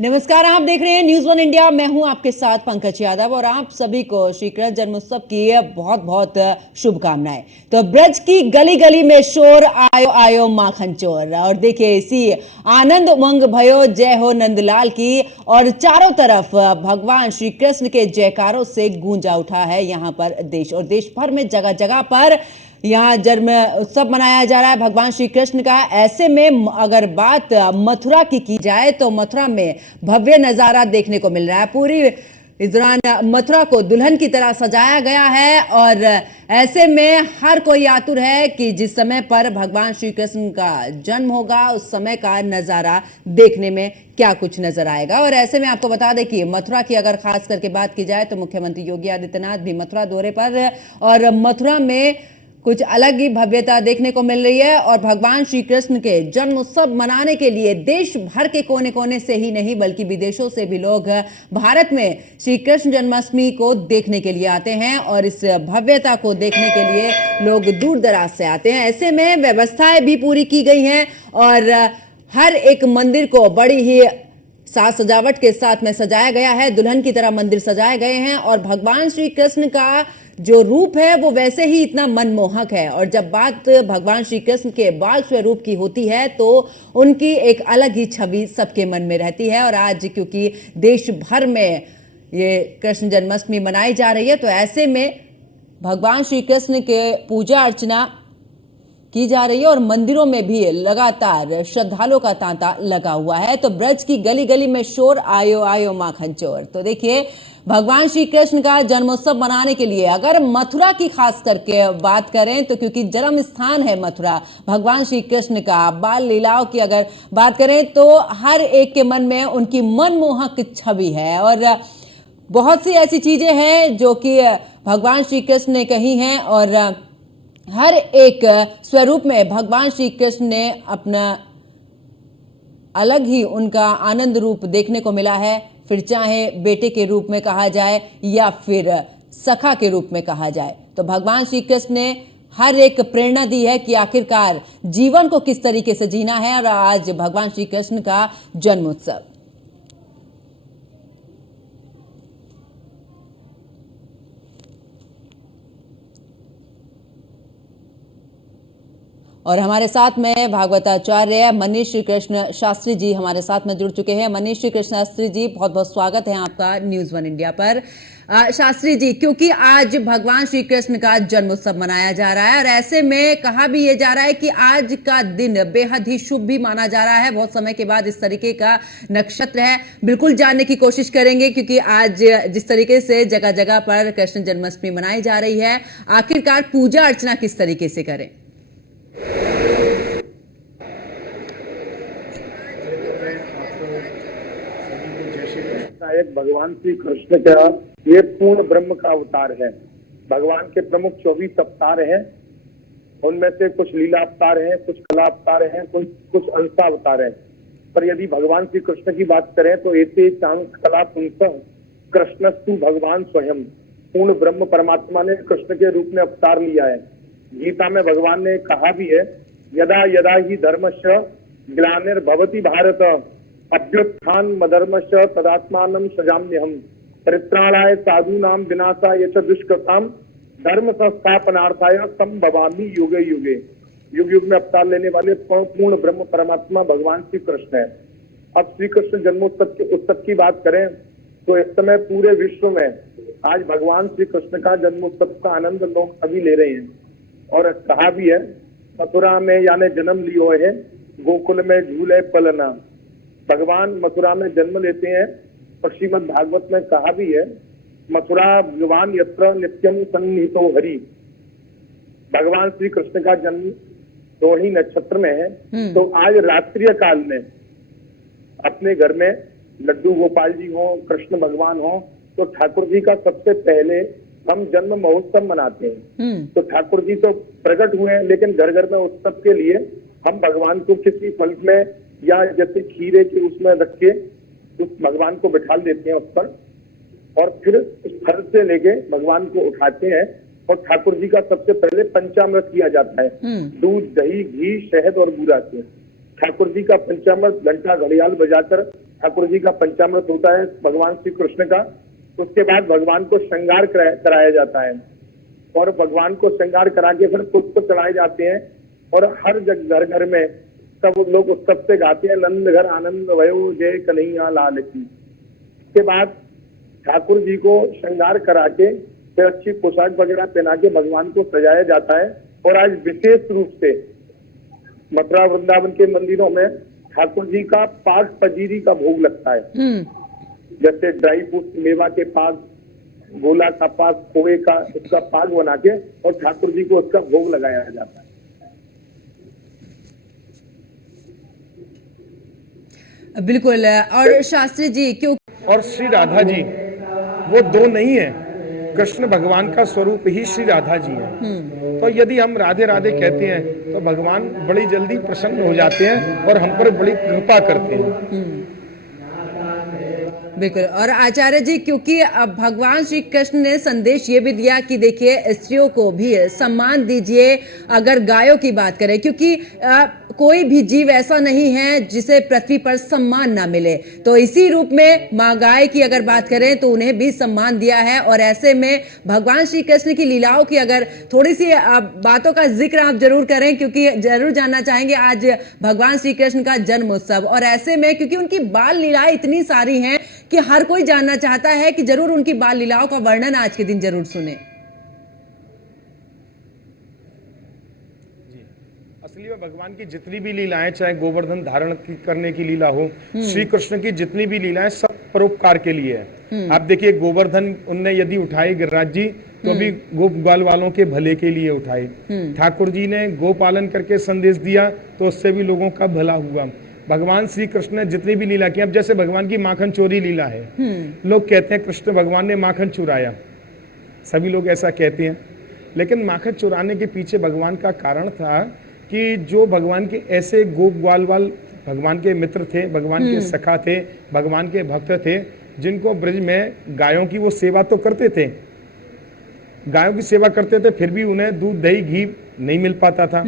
नमस्कार, आप देख रहे हैं न्यूज़ वन इंडिया। मैं हूं आपके साथ पंकज यादव और आप सभी को श्री कृष्ण जन्मोत्सव की बहुत बहुत शुभकामनाएं। तो ब्रज की गली गली में शोर, आयो आयो माखन चोर। और देखिए, इसी आनंद उमंग भयो जय हो नंदलाल की और चारों तरफ भगवान श्री कृष्ण के जयकारों से गूंजा उठा है यहाँ पर देश और देश भर में जगह जगह पर यहाँ जन्म उत्सव मनाया जा रहा है भगवान श्री कृष्ण का। ऐसे में अगर बात मथुरा की जाए तो मथुरा में भव्य नजारा देखने को मिल रहा है। पूरी इस दौरान मथुरा को दुल्हन की तरह सजाया गया है और ऐसे में हर कोई आतुर है कि जिस समय पर भगवान श्री कृष्ण का जन्म होगा उस समय का नजारा देखने में क्या कुछ नजर आएगा। और ऐसे में आपको बता दें कि मथुरा की अगर खास करके बात की जाए तो मुख्यमंत्री योगी आदित्यनाथ भी मथुरा दौरे पर और मथुरा में कुछ अलग ही भव्यता देखने को मिल रही है। और भगवान श्री कृष्ण के जन्म उत्सव मनाने के लिए देश भर के कोने कोने से ही नहीं बल्कि विदेशों से भी लोग भारत में श्री कृष्ण जन्माष्टमी को देखने के लिए आते हैं और इस भव्यता को देखने के लिए लोग दूर दराज से आते हैं। ऐसे में व्यवस्थाएं भी पूरी की गई हैं और हर एक मंदिर को बड़ी ही साज सजावट के साथ में सजाया गया है। दुल्हन की तरह मंदिर सजाए गए हैं और भगवान श्री कृष्ण का जो रूप है वो वैसे ही इतना मनमोहक है। और जब बात भगवान श्री कृष्ण के बाल स्वरूप की होती है तो उनकी एक अलग ही छवि सबके मन में रहती है। और आज क्योंकि देश भर में ये कृष्ण जन्माष्टमी मनाई जा रही है तो ऐसे में भगवान श्री कृष्ण के पूजा अर्चना की जा रही है और मंदिरों में भी लगातार श्रद्धालुओं का तांता लगा हुआ है। तो ब्रज की गली गली में शोर, आयो आयो माखन चोर। तो देखिए, भगवान श्री कृष्ण का जन्मोत्सव मनाने के लिए अगर मथुरा की खास करके बात करें तो क्योंकि जन्म स्थान है मथुरा भगवान श्री कृष्ण का, बाल लीलाओं की अगर बात करें तो हर एक के मन में उनकी मनमोहक छवि है। और बहुत सी ऐसी चीजें हैं जो कि भगवान श्री कृष्ण ने कही हैं और हर एक स्वरूप में भगवान श्री कृष्ण ने अपना अलग ही उनका आनंद रूप देखने को मिला है। फिर चाहे बेटे के रूप में कहा जाए या फिर सखा के रूप में कहा जाए, तो भगवान श्री कृष्ण ने हर एक प्रेरणा दी है कि आखिरकार जीवन को किस तरीके से जीना है। और आज भगवान श्री कृष्ण का जन्म उत्सव। और हमारे साथ में भागवताचार्य मनीष श्री कृष्ण शास्त्री जी हमारे साथ में जुड़ चुके हैं। मनीष श्री कृष्ण शास्त्री जी, बहुत बहुत स्वागत है आपका न्यूज़ वन इंडिया पर। शास्त्री जी, क्योंकि आज भगवान श्री कृष्ण का जन्मोत्सव मनाया जा रहा है और ऐसे में कहा भी ये जा रहा है कि आज का दिन बेहद ही शुभ भी माना जा रहा है। बहुत समय के बाद इस तरीके का नक्षत्र है, बिल्कुल जानने की कोशिश करेंगे क्योंकि आज जिस तरीके से जगह जगह पर कृष्ण जन्माष्टमी मनाई जा रही है, आखिरकार पूजा अर्चना किस तरीके से करें? भगवान श्री कृष्ण का ये पूर्ण ब्रह्म का अवतार है। भगवान के प्रमुख 24 अवतार हैं, उनमें से कुछ लीला अवतार हैं, कुछ कला अवतार हैं, कुछ अंशा अवतार हैं। पर यदि भगवान श्री कृष्ण की बात करें तो एते चांग कला पुंसः कृष्णस्तु भगवान स्वयं। पूर्ण ब्रह्म परमात्मा ने कृष्ण के रूप में अवतार लिया है। गीता में भगवान ने कहा भी है, यदा यदा ही धर्मस्य ग्लानिर्भवति भारत अभ्युत्थान मधर्मश्च तदात्मानं सजाम्यहम्। परित्राणाय साधूनां विनाशाय च दुष्कृतां धर्म संस्थापनार्थाय संभवामि युगे युगे। युग युग में अवतार लेने वाले पूर्ण ब्रह्म परमात्मा भगवान श्री कृष्ण है। अब श्री कृष्ण जन्मोत्सव के उत्सव की बात करें तो इस समय पूरे विश्व में आज भगवान श्री कृष्ण का जन्मोत्सव का आनंद लोग अभी ले रहे हैं। और कहा भी है, मथुरा में यानी जन्म लियो है, गोकुल में झूले पलना। भगवान मथुरा में जन्म लेते हैं और श्रीमद् भागवत में कहा भी है, मथुरा भगवान यत्र नित्यम सन्निहितो हरि। भगवान श्री कृष्ण का जन्म रोहिणी नक्षत्र में है। तो आज रात्रि काल में अपने घर में लड्डू गोपाल जी हो, कृष्ण भगवान हो, तो ठाकुर जी का सबसे पहले हम जन्म महोत्सव मनाते हैं। तो ठाकुर जी तो प्रकट हुए हैं, लेकिन घर घर में उत्सव के लिए हम भगवान को किसी फल में या जैसे खीरे के उसमें रख के उस भगवान को बिठा देते हैं उस पर, और फिर उस फल से लेके भगवान को उठाते हैं और ठाकुर जी का सबसे पहले पंचामृत किया जाता है। दूध, दही, घी, शहद और बूरा से ठाकुर जी का पंचामृत घंटा घड़ियाल बजाकर ठाकुर जी का पंचामृत होता है भगवान श्री कृष्ण का। उसके बाद भगवान को श्रृंगार कराया जाता है और भगवान को श्रृंगार करा के फिर पुष्प चढ़ाए जाते हैं और हर घर घर में सब लोग उत्सव से गाते हैं, नंद घर आनंद भयो जय कन्हैया लाल की। इसके बाद ठाकुर जी को श्रृंगार करा के फिर अच्छी पोशाक वगैरह पहना के भगवान को सजाया जाता है। और आज विशेष रूप से मथुरा वृंदावन के मंदिरों में ठाकुर जी का पाक पजीरी का भोग लगता है। जैसे ड्राई फ्रूट, मेवा के पाक, गोला का पाक, खोए का, उसका पाक बना के और ठाकुर जी को उसका भोग लगाया जाता है। बिल्कुल। और शास्त्री जी क्यों और श्री राधा जी वो दो नहीं है, कृष्ण भगवान का स्वरूप ही श्री राधा जी है। तो यदि हम राधे राधे कहते हैं तो भगवान बड़ी जल्दी प्रसन्न हो जाते हैं और हम पर बड़ी कृपा करते हैं। बिल्कुल। और आचार्य जी, क्योंकि अब भगवान श्री कृष्ण ने संदेश ये भी दिया कि देखिए स्त्रियों को भी सम्मान दीजिए। अगर गायों की बात करें, क्योंकि कोई भी जीव ऐसा नहीं है जिसे पृथ्वी पर सम्मान ना मिले, तो इसी रूप में माँ गाय की अगर बात करें तो उन्हें भी सम्मान दिया है। और ऐसे में भगवान श्री कृष्ण की लीलाओं की अगर थोड़ी सी बातों का जिक्र आप जरूर करें, क्योंकि जरूर जानना चाहेंगे आज भगवान श्री कृष्ण का जन्म उत्सव। और ऐसे में क्योंकि उनकी बाल लीलाएं इतनी सारी हैं कि हर कोई जानना चाहता है कि जरूर उनकी बाल लीलाओं का वर्णन आज के दिन जरूर सुने। असली में भगवान की जितनी भी लीलाएं, चाहे गोवर्धन धारण करने की लीला हो, श्री कृष्ण की जितनी भी लीलाएं सब परोपकार के लिए है। आप देखिए गोवर्धन उनने यदि उठाए गिरिराज जी तो भी गो ग्वाल वालों के भले के लिए उठाए। ठाकुर जी ने गो पालन करके संदेश दिया तो उससे भी लोगों का भला हुआ। भगवान श्री कृष्ण ने जितनी भी लीला की, अब जैसे भगवान की माखन चोरी लीला है, लोग कहते हैं कृष्ण भगवान ने माखन चुराया, सभी लोग ऐसा कहते हैं। लेकिन माखन चुराने के पीछे भगवान का कारण था कि जो भगवान के ऐसे गो ग्वाल वाल भगवान के मित्र थे, भगवान के सखा थे, भगवान के भक्त थे, जिनको ब्रज में गायों की वो सेवा तो करते थे, गायों की सेवा करते थे, फिर भी उन्हें दूध दही घी नहीं मिल पाता था।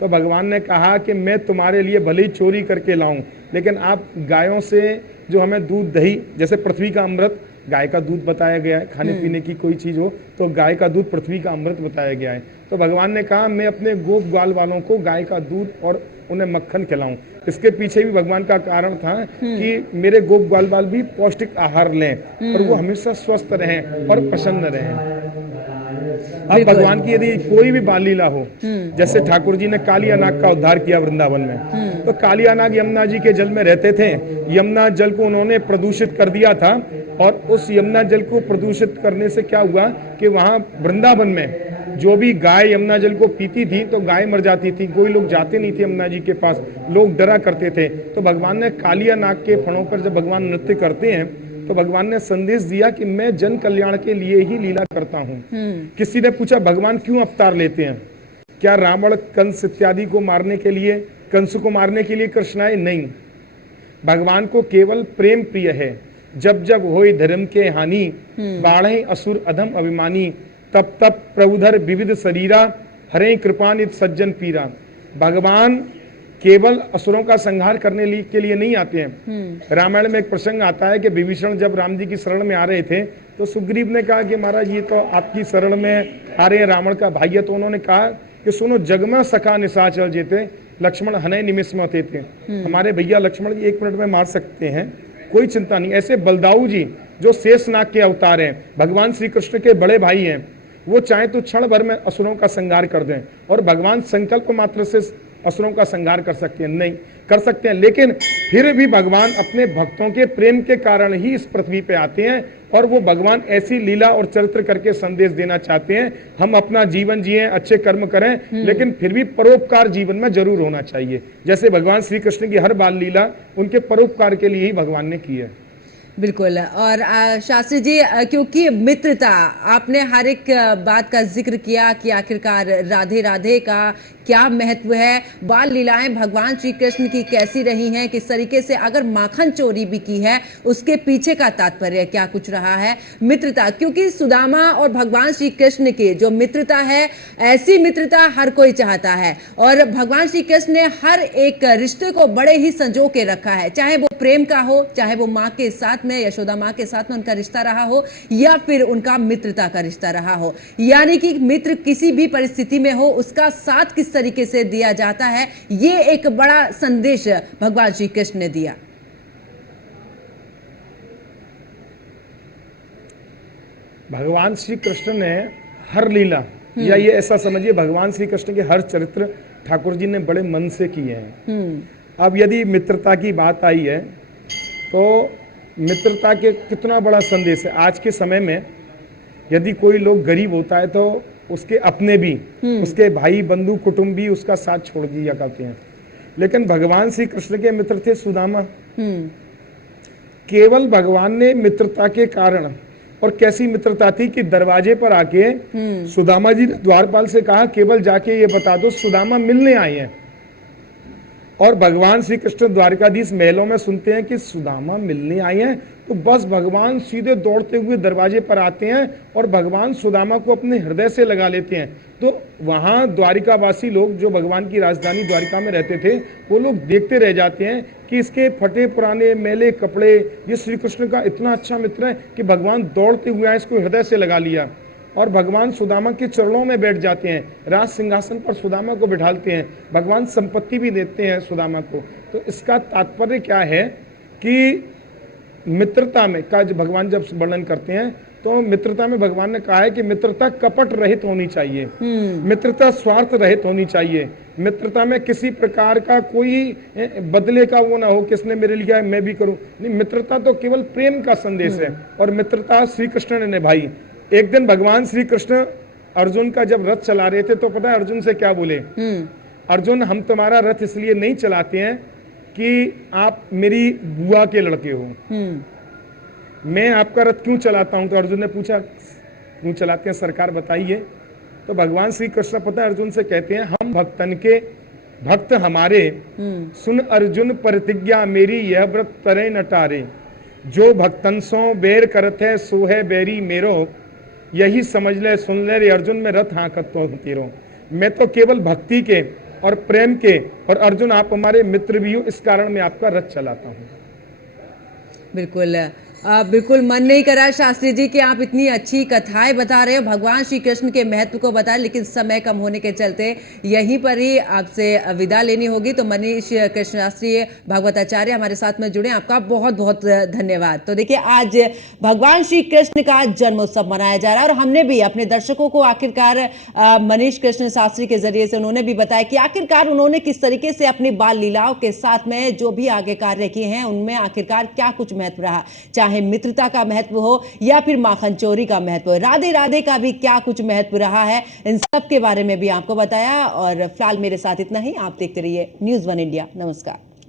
तो भगवान ने कहा कि मैं तुम्हारे लिए भले ही चोरी करके लाऊं, लेकिन आप गायों से जो हमें दूध दही, जैसे पृथ्वी का अमृत गाय का दूध बताया गया है, खाने पीने की कोई चीज हो तो गाय का दूध पृथ्वी का अमृत बताया गया है। तो भगवान ने कहा मैं अपने गो ग्वाल वालों को गाय का दूध और उन्हें मक्खन खिलाऊं। इसके पीछे भी भगवान का कारण था कि मेरे गो ग्वाल वाल भी पौष्टिक आहार लें और वो हमेशा स्वस्थ रहें और प्रसन्न रहें। अब भगवान की यदि कोई भी बाल लीला हो, जैसे ठाकुर जी ने कालिया नाग का उद्धार किया वृंदावन में, तो कालिया नाग यमुना जी के जल में रहते थे। यमुना जल को उन्होंने प्रदूषित कर दिया था और उस यमुना जल को प्रदूषित करने से क्या हुआ कि वहां वृंदावन में जो भी गाय यमुना जल को पीती थी तो गाय मर जाती थी। कोई लोग जाते नहीं थे यमुना जी के पास, लोग डरा करते थे। तो भगवान ने कालिया नाग के फणों पर जब भगवान नृत्य करते हैं तो भगवान ने संदेश दिया कि मैं जन कल्याण के लिए ही लीला करता हूँ। किसी ने पूछा भगवान क्यों अवतार लेते हैं? क्या रावण कंस इत्यादि को मारने के लिए, कंस को मारने के लिए कृष्ण आए? नहीं, भगवान को केवल प्रेम प्रिय है। जब जब होई धर्म के हानि, बाढ़े असुर अधम अभिमानी, तब तब प्रभुधर विविध शरीरा, हरे कृपानित सज्जन पीरा। भगवान केवल असुरों का संहार करने के लिए नहीं आते हैं। रामायण में एक प्रसंग आता है कि विभीषण जब राम जी की शरण में आ रहे थे तो सुग्रीव ने कहा कि महाराज ये तो आपकी शरण में आ रहे हैं, रावण का भाई है। तो उन्होंने कहा कि सुनो, जग में सखा निशाचर जेते, लक्ष्मण हने निमिष में होते थे। हमारे भैया लक्ष्मण जी 1 मिनट में मार सकते हैं, कोई चिंता नहीं। ऐसे बलदाऊ जी जो शेषनाग के अवतार हैं, भगवान श्री कृष्ण के बड़े भाई हैं, वो चाहे तो क्षण भर में असुरों का संहार कर दें और भगवान संकल्प मात्र से असुरों का संहार कर सकते हैं? नहीं कर सकते हैं, लेकिन फिर भी भगवान अपने भक्तों के प्रेम के कारण ही इस पृथ्वी पे आते हैं और वो भगवान ऐसी लीला और चरित्र करके संदेश देना चाहते हैं हम अपना जीवन जिए, अच्छे कर्म करें, लेकिन फिर भी परोपकार जीवन में जरूर होना चाहिए। जैसे भगवान श्री कृष्ण की हर बाल लीला उनके परोपकार के लिए ही भगवान ने की है। बिल्कुल। और शास्त्री जी, क्योंकि मित्रता, आपने हर एक बात का जिक्र किया कि आखिरकार राधे राधे का क्या महत्व है, बाल लीलाएं भगवान श्री कृष्ण की कैसी रही हैं, किस तरीके से अगर माखन चोरी भी की है उसके पीछे का तात्पर्य क्या कुछ रहा है, मित्रता, क्योंकि सुदामा और भगवान श्री कृष्ण की जो मित्रता है, ऐसी मित्रता हर कोई चाहता है और भगवान श्री कृष्ण ने हर एक रिश्ते को बड़े ही संजो के रखा है, चाहे वो प्रेम का हो, चाहे वो माँ के साथ में, यशोदा माँ के साथ में उनका रिश्ता रहा हो या फिर उनका मित्रता का रिश्ता रहा हो। यानी कि मित्र किसी भी परिस्थिति में हो उसका साथ किस तरीके से दिया जाता है, ये एक बड़ा संदेश भगवान श्री कृष्ण ने दिया। भगवान श्री कृष्ण ने हर लीला या ये ऐसा समझिए भगवान श्री कृष्ण के हर चरित्र ठाकुर जी ने बड़े मन से किए हैं। अब यदि मित्रता की बात आई है तो मित्रता के कितना बड़ा संदेश है। आज के समय में यदि कोई लोग गरीब होता है तो उसके अपने भी, उसके भाई बंधु कुटुंब भी उसका साथ छोड़ दिया करते हैं, लेकिन भगवान श्री कृष्ण के मित्र थे सुदामा। केवल भगवान ने मित्रता के कारण, और कैसी मित्रता थी कि दरवाजे पर आके सुदामा जी ने द्वारपाल से कहा केवल जाके ये बता दो सुदामा मिलने आए हैं। और भगवान श्री कृष्ण द्वारकाधीश महलों में सुनते हैं कि सुदामा मिलने आए हैं, तो बस भगवान सीधे दौड़ते हुए दरवाजे पर आते हैं और भगवान सुदामा को अपने हृदय से लगा लेते हैं। तो वहां द्वारिकावासी लोग जो भगवान की राजधानी द्वारिका में रहते थे वो लोग देखते रह जाते हैं कि इसके फटे पुराने मैले कपड़े, ये श्री कृष्ण का इतना अच्छा मित्र है कि भगवान दौड़ते हुए आए, इसको हृदय से लगा लिया और भगवान सुदामा के चरणों में बैठ जाते हैं, राज सिंहासन पर सुदामा को बिठालते हैं, भगवान संपत्ति भी देते हैं सुदामा को। तो इसका तात्पर्य क्या है कि मित्रता में का भगवान जब वर्णन करते हैं तो मित्रता में भगवान ने कहा है कि मित्रता कपट रहित होनी चाहिए, मित्रता स्वार्थ रहित होनी चाहिए, मित्रता में किसी प्रकार का कोई बदले का वो ना हो, किसने मेरे लिए किया मैं भी करूं, नहीं, मित्रता तो केवल प्रेम का संदेश है और मित्रता श्री कृष्ण ने निभाई। एक दिन भगवान श्री कृष्ण अर्जुन का जब रथ चला रहे थे तो पता है अर्जुन से क्या बोले? अर्जुन, हम तुम्हारा रथ इसलिए नहीं चलाते हैं कि आप मेरी बुआ के लड़के हो, मैं आपका रथ क्यों चलाता हूं? तो अर्जुन ने पूछा क्यों चलाते हैं सरकार बताइए। तो भगवान श्री कृष्ण पता है अर्जुन से कहते हैं हम भक्तन के भक्त हमारे, सुन अर्जुन प्रतिज्ञा मेरी यह व्रत तरे न टारे, जो भक्तन सो बेर करत है सो है बैरी मेरो, यही समझ ले सुन ले रे अर्जुन में रथ हाँकत तो तेरो। मैं तो केवल भक्ति के और प्रेम के, और अर्जुन आप हमारे मित्र भी हो, इस कारण मैं आपका रथ चलाता हूँ। बिल्कुल मन नहीं करा शास्त्री जी कि आप इतनी अच्छी कथाएं बता रहे हो, भगवान श्री कृष्ण के महत्व को बता, लेकिन समय कम होने के चलते यहीं पर ही आपसे विदा लेनी होगी। तो मनीष कृष्ण शास्त्री भागवताचार्य हमारे साथ में जुड़े, आपका बहुत बहुत धन्यवाद। तो देखिए आज भगवान श्री कृष्ण का जन्मोत्सव मनाया जा रहा है और हमने भी अपने दर्शकों को आखिरकार मनीष कृष्ण शास्त्री के जरिए से उन्होंने भी बताया कि आखिरकार उन्होंने किस तरीके से अपनी बाल लीलाओं के साथ में जो भी आगे कार्य किए हैं उनमें आखिरकार क्या कुछ महत्व रहा, चाहे मित्रता का महत्व हो या फिर माखन चोरी का महत्व हो, राधे राधे का भी क्या कुछ महत्व रहा है, इन सब के बारे में भी आपको बताया। और फिलहाल मेरे साथ इतना ही, आप देखते रहिए न्यूज़ 1 इंडिया। नमस्कार।